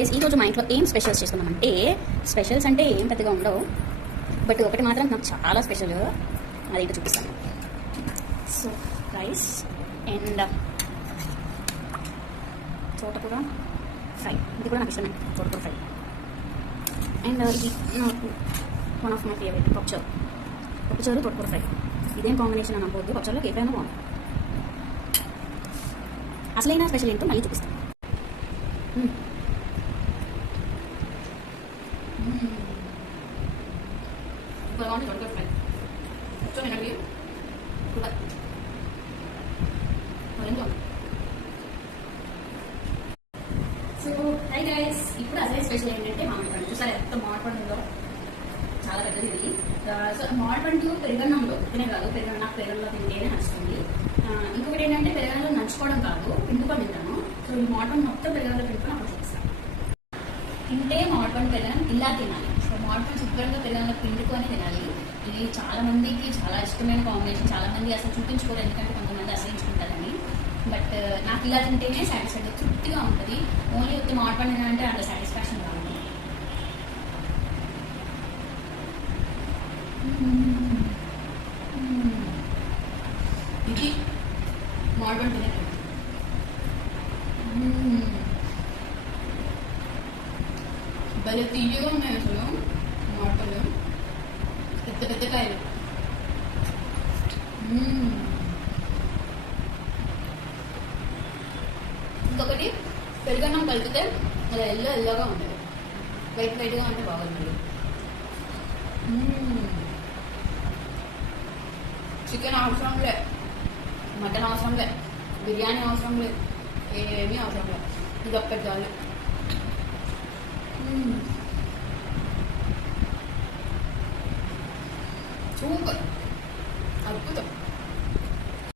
ఈరోజు ఈ రోజు మా ఇంట్లో ఏం స్పెషల్స్ చేసుకున్నామంటే స్పెషల్స్ అంటే ఏం పెద్దగా ఉండవు. బట్ ఒకటి మాత్రం నాకు చాలా స్పెషల్ అదేంటో చూపిస్తాను. సో రైస్ అండ్ తోటకూర ఫ్రై. ఇది కూడా నాకు ఇష్టమే తోటకూర ఫ్రై. అండ్ uh, ఇది నాకు వన్ ఆఫ్ మై ఫేవరెట్ పప్పుచారు. పప్పుచారు తోటకూర ఫ్రై. ఇదేం కాంబినేషన్ అని అనుకోవద్దు పప్పుచారులో కేకైనా బాగుంది. అసలైన స్పెషల్ ఏంటో మళ్ళీ చూపిస్తాను. Hmm. మ్మ్. Ssuperగా ఉంది ఫ్రై కూర్చొని తినండి సూపర్ సో హై గైస్ ఇప్పుడు అసలే స్పెషల్ ఏంటంటే మామిడి పండు. చూసారు ఎంత మామిడి పండు ఉందో? చాలా పెద్దది ఇది. సో మామిడి పండు పెరుగన్నంలో తినే కాదు పెరుగన్న నాకు పెరుగన్నంలో తింటేనే నచ్చుతుంది ఇంకొకటి ఏంటంటే పెరుగన్నంలో నచ్చుకోవడం కాదు పిండుకొని తింటాను సో ఈ మామిడి పండు మొత్తం పెరుగన్నంలో పిండుకొని అప్పుడు తింటే మామిడి పండు పెరగడం ఇలా తినాలి. సో మామిడి పండు శుభ్రంగా పెరగడంలో పిండుకొని తినాలి. ఇది చాలా మందికి చాలా ఇష్టమైన కాంబినేషన్ చాలా మంది అసలు చూపించుకోరు ఎందుకంటే కొంతమంది అసహించుకుంటారని. బట్ నాకు ఇలా తింటేనే సాటిస్ఫైడ్ తృప్తిగా ఉంటుంది. ఓన్లీ ఉత్తి మామిడి పండు తినాలంటే అంత సాటిస్ఫాక్షన్. మ్మ్. ఇది మామిడి పండు తినే భలే తీయగా ఉన్నాయి అసలు. మాటలు. పెద్ద పెద్ద కాయలు ఇంకొకటి పెరుగన్నం కలిపితే అలా ఎల్లో ఎల్లోగా ఉంటుంది. వైట్ వైట్గా ఉంటే బాగుంటుంది. చికెన్ అవసరం లే. మటన్ అవసరం లే. బిర్యానీ అవసరం లేదు ఏమీ అవసరం లేదు ఇది ఒక్కటి చాలు. 좋은 것 나쁘죠?